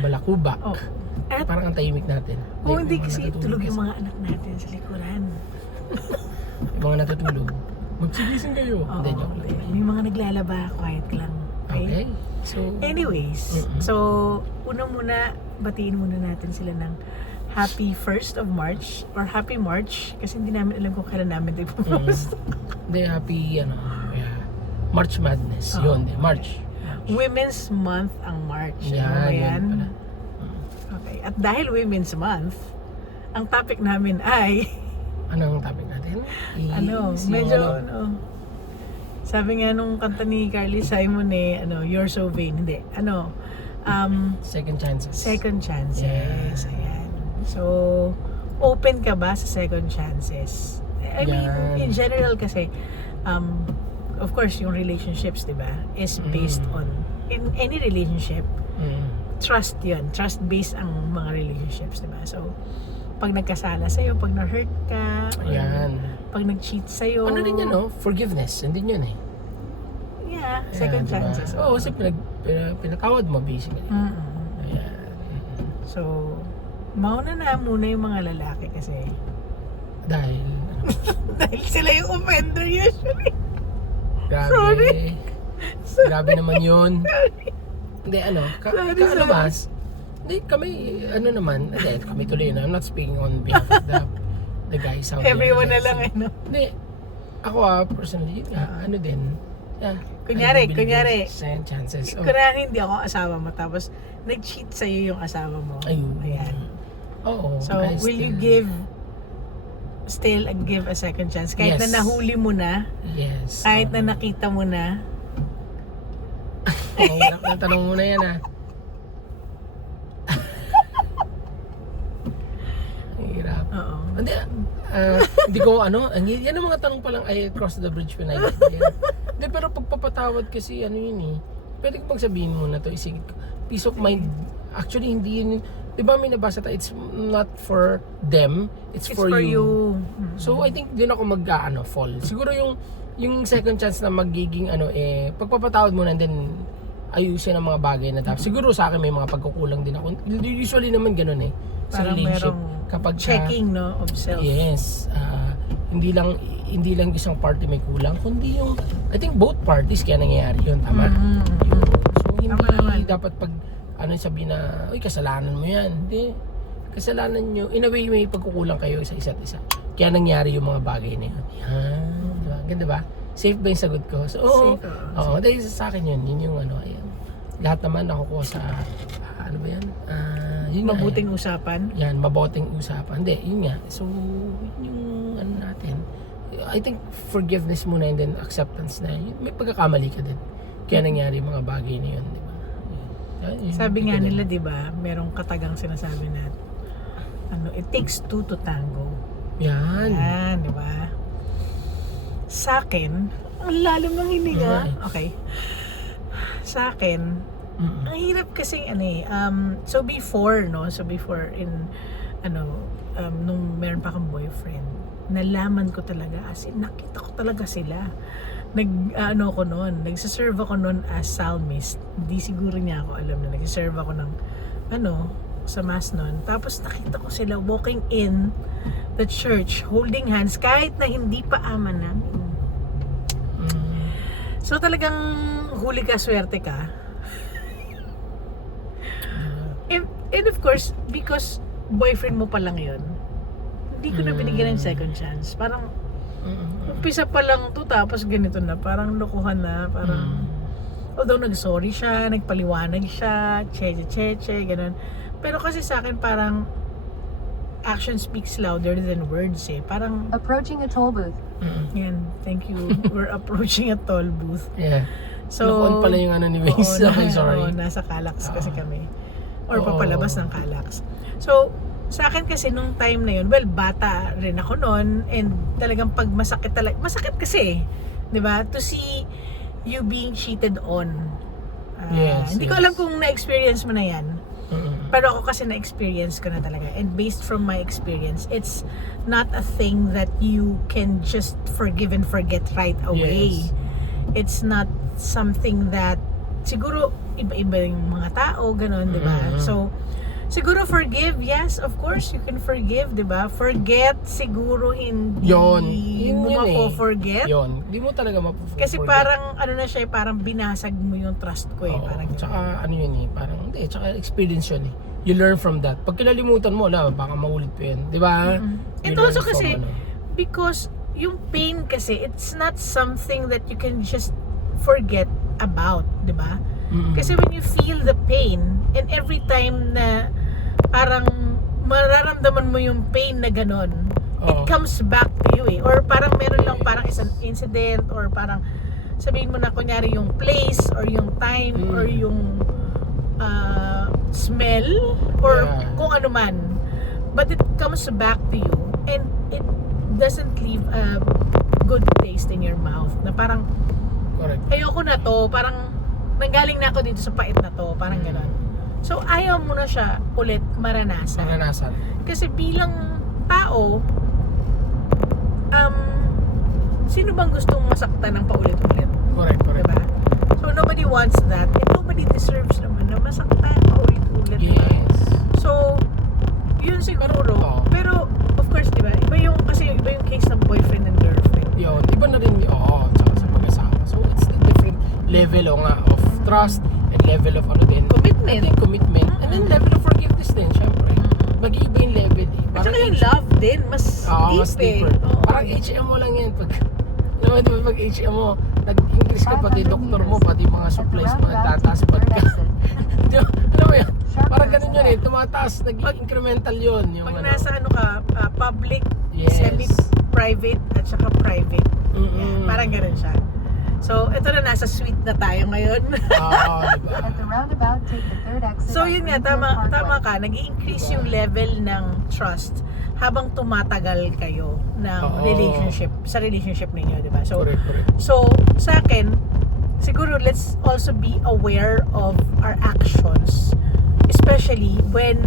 Balakubak. Oh. At, Parang ang tahimik natin. hindi May mga kasi natutulog tulog yung kasi. mga anak natin sa likuran. Yung mga natutulog. Magsigising kayo. Oo, Hindi, joke lang. may mga naglalaba, quiet lang. Okay. So, Anyways, so una muna, batiin muna natin sila ng happy 1st of March or happy March kasi hindi namin alam kung kailan namin ito ipopost. hindi, happy, March Madness. Oo. Yun, March. Women's Month ang March. Yan, Ano ba yun yan? pala. Okay. At dahil Women's Month, ang topic namin ay Ano ang topic natin? medyo sabi nga nung kanta ni Carly Simon You're So Vain. Hindi. Second chances. Second chances. Yeah. Ayan. So, open ka ba sa second chances? I mean, in general kasi, of course, yung relationships, di ba, is based on, in any relationship, trust yun. Trust-based ang mga relationships, di ba? So, pag nagkasala sa'yo, pag na-hurt ka, Yan. pag nag-cheat sa'yo. Ano din yan, Forgiveness. Hindi yun eh. Yeah, second Diba? chances. Oo, kasi pinatawad mo basically. Ayan. So, mauna na muna yung mga lalaki kasi Dahil, dahil sila yung offender usually. grabe. Sorry. Grabe naman yun. Hindi, Sorry. mas. Hindi, kami, kami tuloy na. I'm not speaking on behalf of the guys out there. Everyone na lang Hindi, ako personally, din. Yeah, Kunyari. Second chances. Oh. Kunwari hindi ako asawa mo tapos nag-cheat sa'yo yung asawa mo. Ayun. Ayan. Oo. So, will you still give a second chance? Kahit Yes. na nahuli mo na, Yes. kahit na nakita mo na, Oo, tanong mo na yan Hirap. oo. Hindi ko yan ang mga tanong pa lang ay cross the bridge when I get there. Hindi, pero pagpapatawad kasi pwede ko pang sabihin mo na to, peace of mind. Actually, hindi yun, di ba may nabasa tayo, it's not for them, it's for you. So, I think din ako fall. Siguro yung second chance na magiging pagpapatawad mo na, and then ayusin ang mga bagay na dapat. Siguro sa akin may mga pagkukulang din ako. Usually naman ganun sa Parang relationship. merong Kapag checking of self. Yes. Hindi lang isang party may kulang, kundi yung, I think both parties kaya nangyayari yun. Tama? Yun. So, hindi dapat pag sabihin na, uy, kasalanan mo yan. Hindi. Kasalanan nyo. In a way, may pagkukulang kayo sa isa't isa. Kaya nangyari yung mga bagay na yun. Yan. Diba? Ganda ba? Safe ba yung sagot ko? So, Safe. Oo. Dahil sa akin yun. Yun yung ayan. Lahat naman nakukuha sa, ano ba yan? Yun nga, Mabuting usapan. yan, mabuting usapan. Hindi, yun nga. So, yung natin. I think forgiveness muna and then acceptance na. May pagkakamali ka din. Kaya nangyari yung mga bagay na yun, di ba? Yun, Sabi nga nila, di ba, merong katagang sinasabi na it takes two to tango. Yan. Yan, di ba? Sa akin, ang lalim ng hininga. Okay. Sa akin, ang hirap kasi so before in nung meron pa akong boyfriend, nalaman ko talaga, as in, nakita ko talaga sila. Nagsaserve ako noon as psalmist. Hindi siguro niya ako alam na nagsaserve ako ng sa mass noon. Tapos nakita ko sila walking in the church, holding hands, kahit na hindi pa ama namin. So talagang huli ka, swerte ka. And of course, because boyfriend mo pa lang yun, hindi ko na binigyan ng second chance. Parang umpisa pa lang to, tapos ganito na, parang lokohan na, parang although nag-sorry siya, nagpaliwanag siya, che, ganun. Pero kasi sa akin parang action speaks louder than words Parang approaching a toll booth. yan, thank you. We're approaching a toll booth. Yeah. So, Lokohan pala yung ni Mace. Okay, sorry. nasa Calax kasi kami. Or papalabas ng Calax. So, sa akin kasi nung time na yun, well, bata rin ako noon, and talagang pag masakit kasi, di ba? To see you being cheated on. Hindi ko alam kung na-experience mo na yan. Pero ako kasi na-experience ko na talaga. And based from my experience, it's not a thing that you can just forgive and forget right away. Yes. It's not something that, siguro, iba-iba yung mga tao, ganun, di ba? Mm. So, siguro forgive, yes, of course, you can forgive, di ba? Forget, siguro hindi Yun mo yun mako-forget. Yun, hindi mo talaga mapo-forget. Kasi parang, ano na siya, parang binasag mo yung trust ko eh. Oo, Parang, tsaka ano yun parang, hindi, tsaka experience yun You learn from that. Pag kinalimutan mo, baka maulit pa yun. Di ba? Mm-mm. And You learn also from, kasi, because yung pain kasi, it's not something that you can just forget about, di ba? Mm-mm. Kasi when you feel the pain, and every time na parang mararamdaman mo yung pain na ganon, it Oo. comes back to you eh. Or parang meron lang parang isang incident, or parang sabihin mo na kunyari yung place, or yung time, or yung smell, or kung ano man. But it comes back to you, and it doesn't leave a good taste in your mouth. Na parang, Correct. ayoko na to, parang nanggaling na ako dito sa pait na to, parang gano'n. So ayaw mo na siya ulit maranasan. Maranasan. Kasi bilang tao, sino bang gustong masaktan ng paulit-ulit? Correct. Diba? So nobody wants that, and nobody deserves naman na masaktan paulit-ulit. Diba? Yes. So, yun siguro. Oo. Pero, of course, diba, iba yung case ng boyfriend and girlfriend. Yun, iba na rin tsaka sa mag-asawa. So it's a different level of trust and level of Commitment. I think commitment. And then level of forgiveness din, syempre. Mag-iiba yung level At saka yung love din, mas deep mas deeper. eh. Oo. Parang HM mo lang yan. Pag HM mo, nag-increase ka pati doktor mo, pati mga supplies mo, nagtataas pa ka. Di ba? Alam mo yan? Parang ganun yun tumataas, nag-incremental yun. Yung Pag nasa public, Yes. semi-private, at saka private. Mm-mm. Yan, parang ganun siya. So, ito na, nasa suite na tayo ngayon. Oo, diba? At the roundabout, take the third exit. So, on yun nga, Greenfield tama Parkway. ka. Nag-i-increase yung level ng trust habang tumatagal kayo ng Oo. sa relationship ninyo, di ba? So, Correct. so, sa akin, siguro let's also be aware of our actions, especially when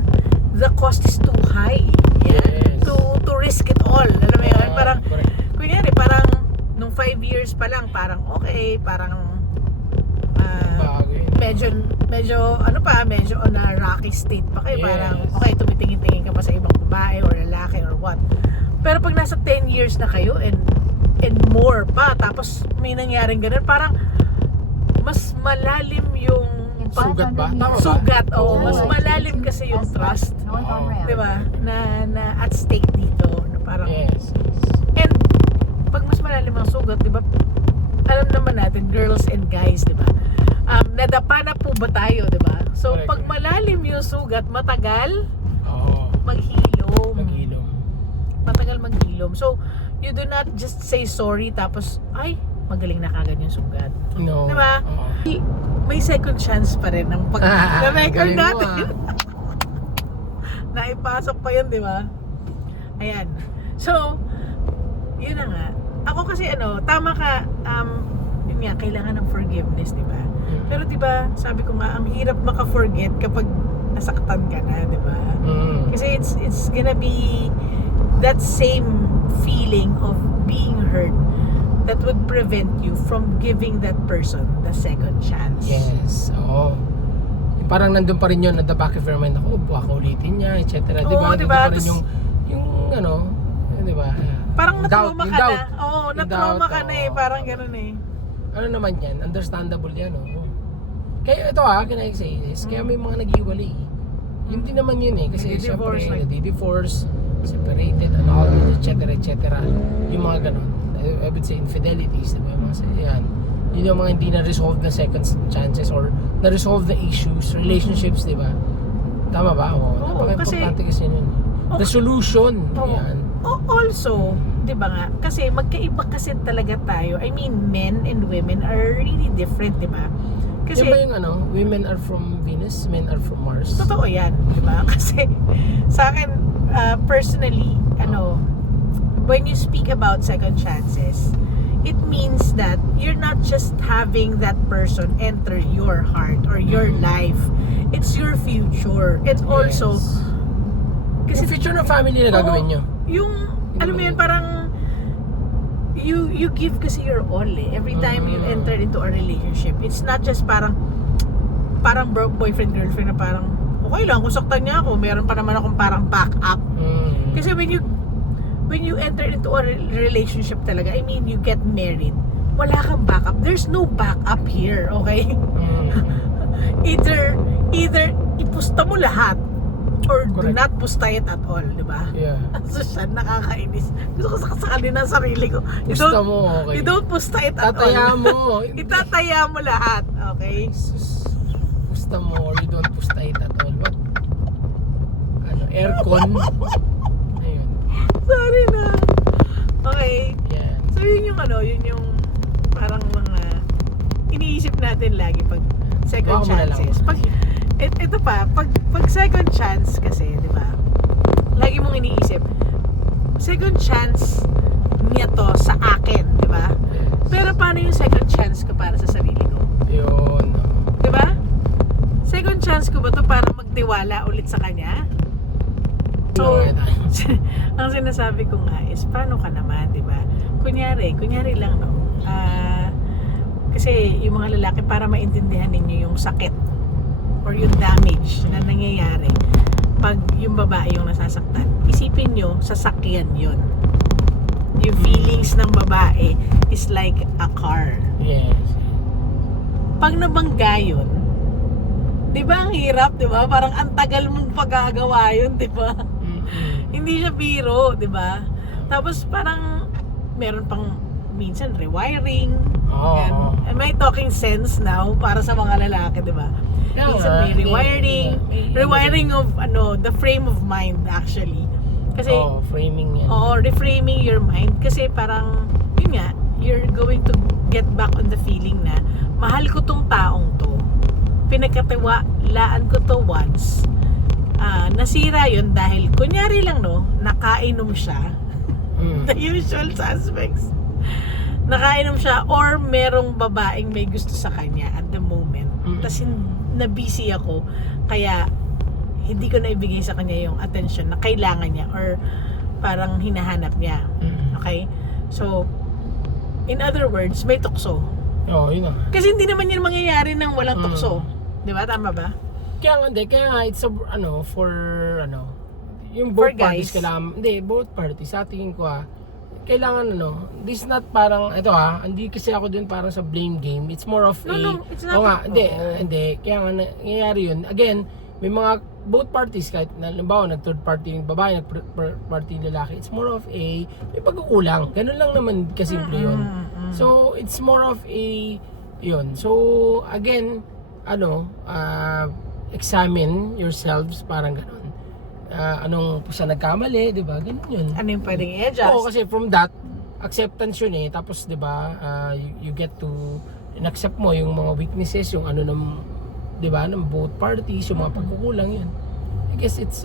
the cost is too high. Yes. To risk it all. Alam mo yun? Parang, Correct. kunyari, parang nung 5 years pa lang, parang okay, parang medyo on a rocky state pa kayo. Yes. Parang, okay, tumitingin-tingin ka pa sa ibang babae or lalaki or what. Pero pag nasa 10 years na kayo and more pa, tapos may nangyaring ganun, parang mas malalim yung Sugat ba? Tama ba? sugat. Oo, mas Oo. malalim kasi yung trust. North on ramp. Di ba? Na at stake dito. Na parang, Yes. and pag mas malalim ang sugat, di ba? Alam naman natin, girls and guys, di ba? Nadapa na po ba tayo, di ba? So, Correct. pag malalim yung sugat, matagal Oo. maghilom. Maghilom. Matagal maghilom. So, you do not just say sorry, tapos, ay, magaling na kagad yung sugat. No. Di ba? Oo. May second chance pa rin ng pag-record Galing mo, natin. Naipasok pa yun, di ba? Ayan. So, yun na nga. Ako kasi tama ka, yun nga, kailangan ng forgiveness, di ba? Pero di ba, sabi ko nga, ang hirap maka-forget kapag nasaktan ka na, di ba? Kasi it's gonna be that same feeling of being hurt that would prevent you from giving that person the second chance. Yes. Oo. Parang nandun pa rin yun at the back of your mind, ako, baka ulitin niya, etc. Di ba? Oo, Nandun diba? pa rin yung di ba? Parang Doubt, na-trauma yung ka na. doubt. Oo, Yung na-trauma doubt, ka na eh. oo. Parang ganun eh. Ano naman yan? Understandable yan, Kaya ito can I say this? Kaya may mga nag-iwalay. Yun din naman yun kasi Nagdi-divorce, syempre, like- nadi-divorce, separated, and all, etc. Yung mga ganun. I would say infidelities, diba? Yung mga yan. Yun yung mga hindi na-resolve na second chances or na-resolve na issues, relationships, diba? Tama ba? Oo, napaka-importante kasi yun. Oo. Resolution. Oo. Yan. Also, di ba nga, kasi magkaiba kasi talaga tayo. I mean, men and women are really different, di ba? Kasi, Yan ba yung women are from Venus, men are from Mars? totoo yan, di ba? Kasi, sa akin, personally, when you speak about second chances, it means that you're not just having that person enter your heart or your life. It's your future. And also, Kasi yung future ng family na gagawin nyo. yung, alam mo yun, parang you give kasi your all eh. Every time you enter into a relationship, it's not just parang parang boyfriend-girlfriend na parang, okay lang, kung saktan niya ako, meron pa naman akong parang backup. Kasi when you enter into a relationship talaga, I mean, you get married, wala kang backup. There's no backup here, okay? Either ipusta mo lahat or do Correct. not pusta it at all, di ba? Yeah. So siya, nakakainis. Gusto ko saksakan din ang sarili ko. Pusta mo, okay. You don't pusta it at Tataya all. mo. Itataya mo lahat, okay? Jesus. Pusta mo or you don't pusta it at all. What? Ano, aircon? Ayun. Sorry na. Okay. Yan. So yun yung parang mga iniisip natin lagi pag second Baka mo na lang. chances. Ito pa, pag second chance kasi, di ba? Lagi mong iniisip, second chance niya to sa akin, di ba? Yes. Pero paano yung second chance ko para sa sarili ko? Yun. Di ba? Second chance ko ba to para magtiwala ulit sa kanya? So, ang sinasabi ko nga is, paano ka naman, di ba? Kunyari lang, no? Kasi yung mga lalaki, para maintindihan ninyo yung sakit or yung damage na nangyayari pag yung babae yung nasasaktan, isipin nyo, sasakyan yun. Yung feelings ng babae is like a car. Yes. Pag nabangga yun, di ba ang hirap, di ba? Parang ang tagal mong pagagawa yun, di ba? Hindi siya biro, di ba? Tapos parang meron pang minsan rewiring. Oo. Am I talking sense now para sa mga lalaki, di ba? Minsan may rewiring. Rewiring of the frame of mind actually. Kasi framing yan. reframing your mind kasi parang yun nga, you're going to get back on the feeling na mahal ko tong taong to. Pinagkatiwalaan ko to once. Nasira yun dahil kunyari lang nakainom siya. The usual suspects. Nakainom siya or merong babaeng may gusto sa kanya at the moment. Tapos na-busy ako kaya hindi ko na ibigay sa kanya yung attention na kailangan niya or parang hinahanap niya. Okay? So, in other words, may tukso. Yun na. Kasi hindi naman yan mangyayari nang walang tukso. Di ba? Tama ba? Kaya nga, it's yung For both parties guys. kailangan, both parties, sa tingin ko kailangan this not parang, hindi kasi ako dun parang sa blame game, it's more of No, it's not. Oo nga, hindi, kaya nga nangyayari yun, again, may mga both parties, kahit halimbawa nag-third party yung babae, nag-third party yung lalaki, it's more of may pagkukulang, ganun lang naman kasimple yun. So, it's more of yun, so again, examine yourselves, parang ganun. Anong sa nagkamali, 'di ba? Ganun 'yun. Ano yung pwedeng i-adjust? Oo, kasi from that acceptance 'yun tapos 'di ba, you get to accept mo yung mga weaknesses, yung ng 'di ba, ng both parties, yung mga pagkukulang 'yun. I guess it's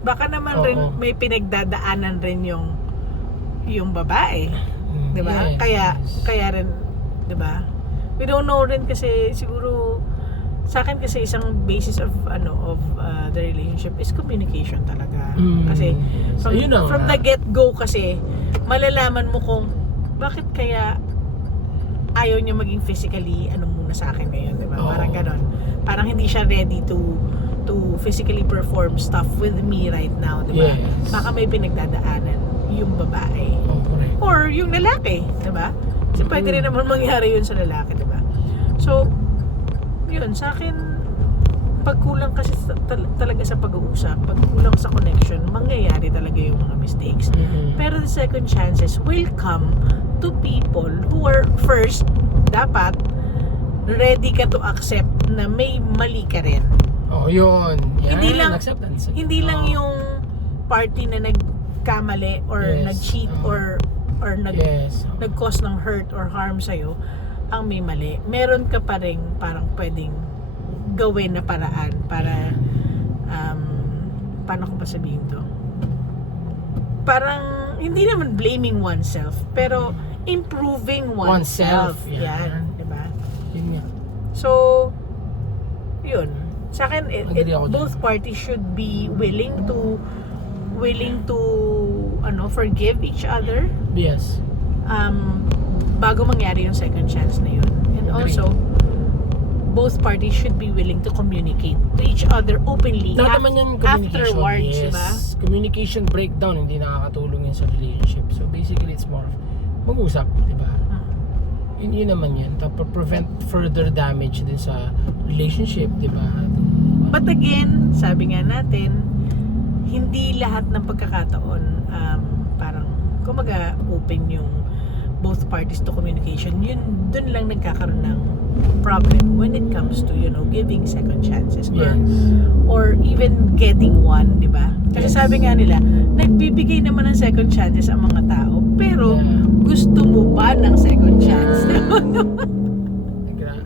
Baka naman rin may pinagdadaanan rin yung babae. 'Di ba? Yes. Kaya rin, 'di ba? We don't know rin kasi siguro sa akin kasi isang basis of the relationship is communication talaga. Kasi from the get-go kasi malalaman mo kung bakit kaya ayaw niya maging physically muna sa akin ngayon, 'di ba? Parang gano'n. Parang hindi siya ready to physically perform stuff with me right now, 'di ba? Yes. Baka may pinagdadaanan yung babae. Correct. Or yung lalaki, 'di ba? Kasi pwede rin naman mangyari yun sa lalaki, 'di ba? So, yun, sa akin, pagkulang kasi talaga sa pag-uusap, pagkulang sa connection, mangyayari talaga yung mga mistakes. Pero the second chances will come to people who are first, dapat, ready ka to accept na may mali ka rin. Yun. Yan, Hindi lang- acceptance. Hindi lang yung party na nagkamali or Yes. nag-cheat or Yes. nag-cause ng hurt or harm sa'yo ang may mali. Meron ka pa rin parang pwedeng gawin na paraan para paano ko ba sabihin to? Parang hindi naman blaming oneself pero improving oneself. Yan, di ba? Yun nga. So, yun. Sa akin, Agree ako dyan. both parties should be willing to forgive each other Yes. bago mangyari yung second chance na yun. And Agree. also, both parties should be willing to communicate to each other openly Lahat naman yan communication. afterwards, Yes. diba? Communication breakdown, hindi nakakatulong yan sa relationship. So basically, it's more of mag-usap, di ba? Yun naman yan. Tapos prevent further damage din sa relationship, di ba? But again, sabi nga natin, hindi lahat ng pagkakataon parang kumaga open yung both parties to communication. Yun, dun lang nagkakaroon ng problem when it comes to, giving second chances Yes. or even getting one, di ba? Kasi Yes. sabi nga nila, nagbibigay naman ng second chances ang mga tao, pero Yeah. gusto mo ba ng second chance?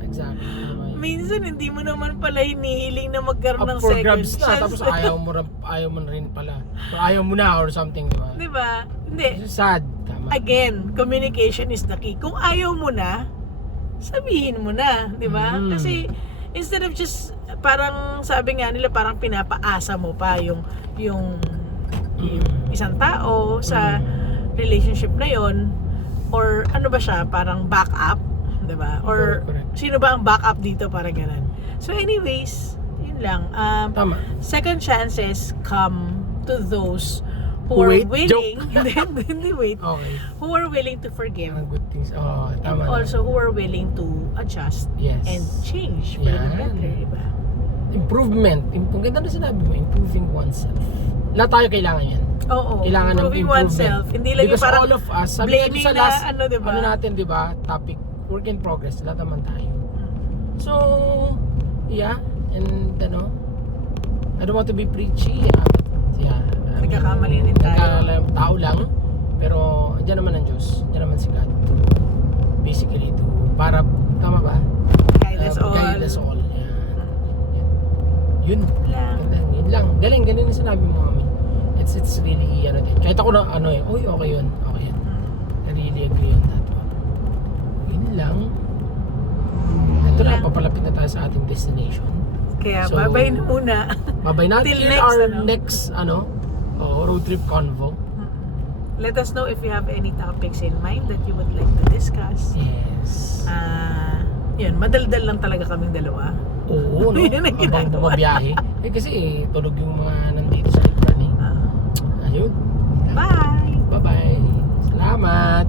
Exactly. Minsan hindi mo naman pala hinihiling na magkaroon ng Up for second grabs na, chance. tapos ayaw mo na rin pala. Or ayaw mo na or something, di ba? Di ba? Hindi. Sad. Tama. Again, communication is the key. Kung ayaw mo na, sabihin mo na, di ba? Mm. Kasi instead of just parang sabi nga nila parang pinapaasa mo pa yung isang tao sa relationship na yon, or ano ba siya, parang backup, di ba? Or Correct. sino ba ang backup dito, parang ganun. So anyways, yun lang. Tama. Second chances come to those who Wait, are willing hindi wait, Okay. who are willing to forgive Ang good things. Oh, and tama. also who are willing to adjust Yes. and change for the Yan. better, diba? Improvement. Ang ganda na sinabi mo, improving oneself. Lahat tayo kailangan yan. Oo, Kailangan ng improving improvement. oneself. Hindi lang Because yung parang all of us, sabi blaming natin sa na last, ano, diba? ano natin, di ba? Topic, work in progress. Lahat naman tayo. So, yeah. And, I don't want to be preachy. Yeah. Nagkakamali din tayo. Tao lang. Pero, andyan naman ang Diyos. Andyan naman si God. Basically, para, tama ba? Guide us all. Guide us all. Yeah. Yun. Lang. Ganda, yun lang. Galing na sinabi mo, Mami. It's really, din. Kahit ako na, uy, okay yun. Okay yun. I really agree on that one. Yun lang. Ito na, papalapit na tayo sa ating destination. Kaya So, bye-bye na muna. Babay natin Till in next, our ano? next, road trip convo. Let us know if you have any topics in mind that you would like to discuss. Yes. Yun, madaldal lang talaga kaming dalawa. Oo, no? Yun ang Habang ginagawa bumabiyahe. Kasi, tulog yung mga nandito sa likuran eh. Ayun. Bye! Bye-bye. Salamat.